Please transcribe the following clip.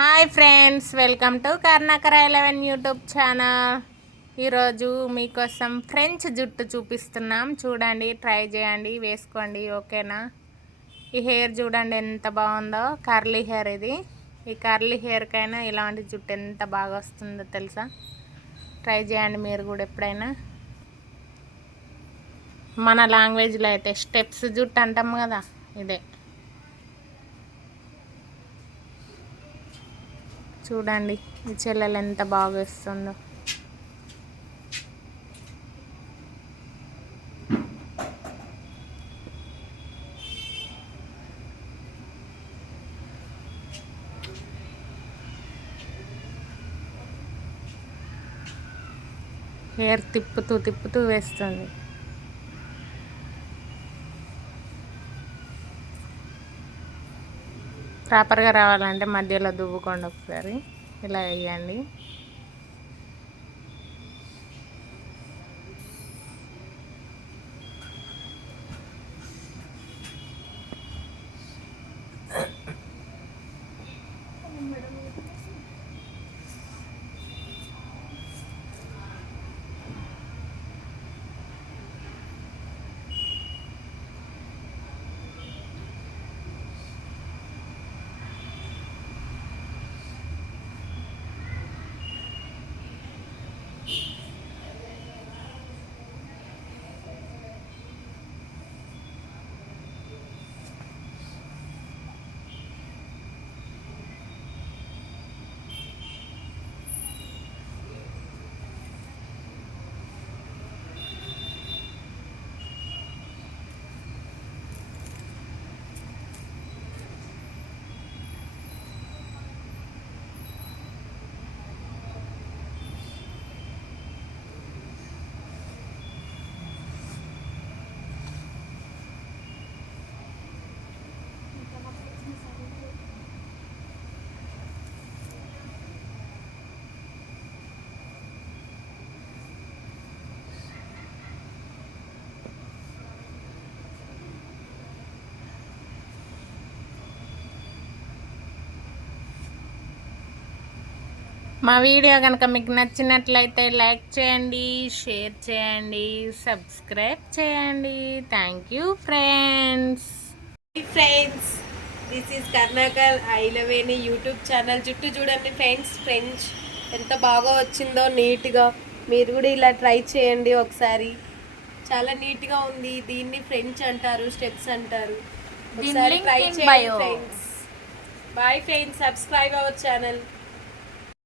Hi friends, welcome to Karnakara 11 YouTube channel. ఈరోజు మీకోసం French జుట్టు చూపిస్తున్నాం. చూడండి, ట్రై చేయండి, వేసుకోండి. ఓకేనా? ఈ హెయిర్ చూడండి ఎంత బాగుందో. కర్లీ హెయిర్ ఇది. ఈ కర్లీ హెయిర్కైనా ఇలాంటి జుట్టు ఎంత బాగా వస్తుందో తెలుసా? ట్రై చేయండి మీరు కూడా ఎప్పుడైనా. మన లాంగ్వేజ్లో అయితే స్టెప్స్ జుట్టు అంటాం కదా, ఇదే. చూడండి ఈ చెల్లెలు ఎంత బాగా వేస్తుందో. హెయిర్ తిప్పుతూ తిప్పుతూ వేస్తుంది. ప్రాపర్గా రావాలంటే మధ్యలో దువ్వుకోండి ఒకసారి. ఇలా వేయండి. మా వీడియో కనుక మీకు నచ్చినట్లయితే లైక్ చేయండి, షేర్ చేయండి, సబ్స్క్రైబ్ చేయండి. Thank you friends. This is Karnakar 11 YouTube channel. జుట్టు చూడండి ఫ్రెంచ్ ఎంత బాగా వచ్చిందో నీట్గా. మీరు కూడా ఇలా ట్రై చేయండి ఒకసారి. చాలా నీట్గా ఉంది. దీన్ని ఫ్రెంచ్ అంటారు, స్టెప్స్ అంటారు. ఒకసారి ట్రై చేయండి friends. Bye friends, subscribe our channel.